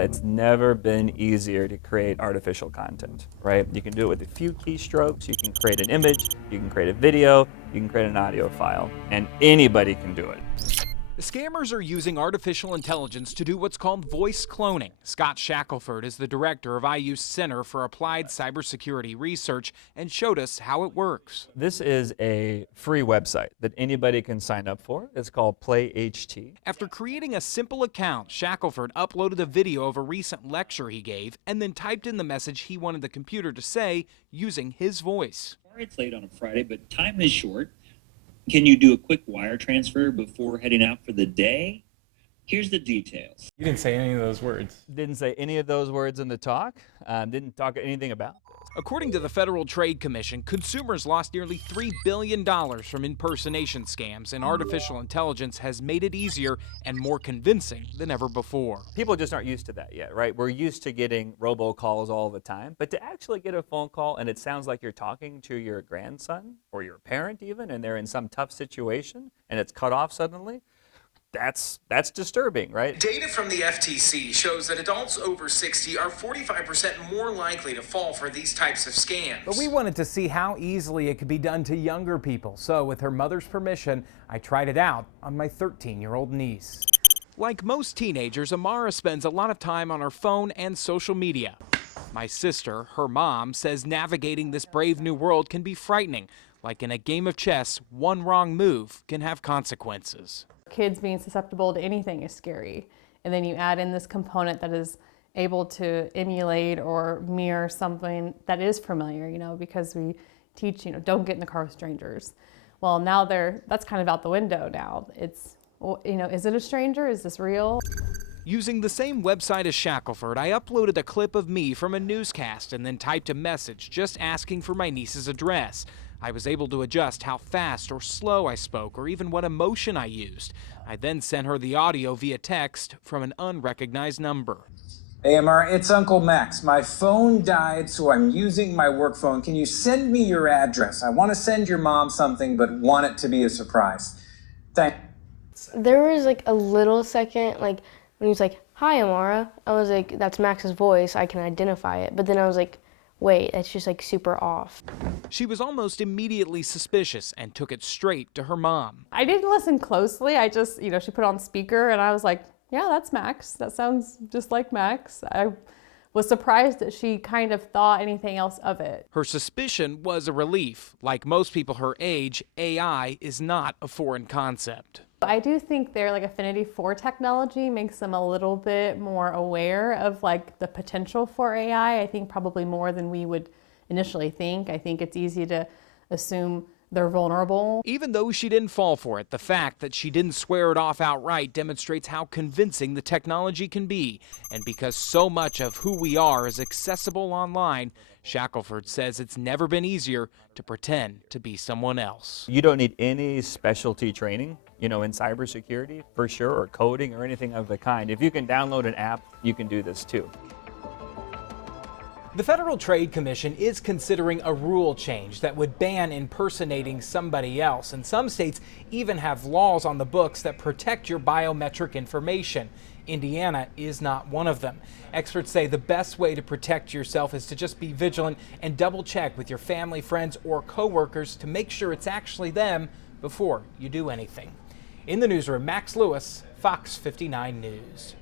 It's never been easier to create artificial content, right? You can do it with a few keystrokes. You can create an image, you can create a video, you can create an audio file, and anybody can do it. The scammers are using artificial intelligence to do what's called voice cloning. Scott Shackelford is the director of IU's Center for Applied Cybersecurity Research and showed us how it works. This is a free website that anybody can sign up for. It's called PlayHT. After creating a simple account, Shackelford uploaded a video of a recent lecture he gave and then typed in the message he wanted the computer to say using his voice. Sorry it's late on a Friday, but time is short. Can you do a quick wire transfer before heading out for the day? Here's the details. You didn't say any of those words. Didn't say any of those words in the talk. Didn't talk anything about this. According to the Federal Trade Commission, consumers lost nearly $3 billion from impersonation scams, and artificial intelligence has made it easier and more convincing than ever before. People just aren't used to that yet, right? We're used to getting robocalls all the time, but to actually get a phone call and it sounds like you're talking to your grandson or your parent even, and they're in some tough situation and it's cut off suddenly, that's disturbing, right? Data from the FTC shows that adults over 60 are 45% more likely to fall for these types of scams. But we wanted to see how easily it could be done to younger people. So with her mother's permission, I tried it out on my 13-year-old niece. Like most teenagers, Amara spends a lot of time on her phone and social media. My sister, her mom, says navigating this brave new world can be frightening. Like in a game of chess, one wrong move can have consequences. Kids being susceptible to anything is scary. And then you add in this component that is able to emulate or mirror something that is familiar, because we teach, don't get in the car with strangers. Well, now that's kind of out the window now. It's, is it a stranger? Is this real? Using the same website as Shackelford, I uploaded a clip of me from a newscast and then typed a message just asking for my niece's address. I was able to adjust how fast or slow I spoke or even what emotion I used. I then sent her the audio via text from an unrecognized number. Hey, Amara, it's Uncle Max. My phone died, so I'm using my work phone. Can you send me your address? I want to send your mom something, but want it to be a surprise. Thanks. There was a little second, when he was like, "Hi, Amara." I was like, that's Max's voice. I can identify it. But then I was like, wait, that's just super off. She was almost immediately suspicious and took it straight to her mom. I didn't listen closely. I just, she put it on speaker and I was like, yeah, that's Max. That sounds just like Max. I was surprised that she kind of thought anything else of it. Her suspicion was a relief. Like most people her age, AI is not a foreign concept. I do think their affinity for technology makes them a little bit more aware of the potential for AI. I think probably more than we would initially think. I think it's easy to assume they're vulnerable. Even though she didn't fall for it, the fact that she didn't swear it off outright demonstrates how convincing the technology can be. And because so much of who we are is accessible online, Shackelford says it's never been easier to pretend to be someone else. You don't need any specialty training, in cybersecurity for sure, or coding or anything of the kind. If you can download an app, you can do this too. The Federal Trade Commission is considering a rule change that would ban impersonating somebody else, and some states even have laws on the books that protect your biometric information. Indiana is not one of them. Experts say the best way to protect yourself is to just be vigilant and double check with your family, friends, or coworkers to make sure it's actually them before you do anything. In the newsroom, Max Lewis, Fox 59 News.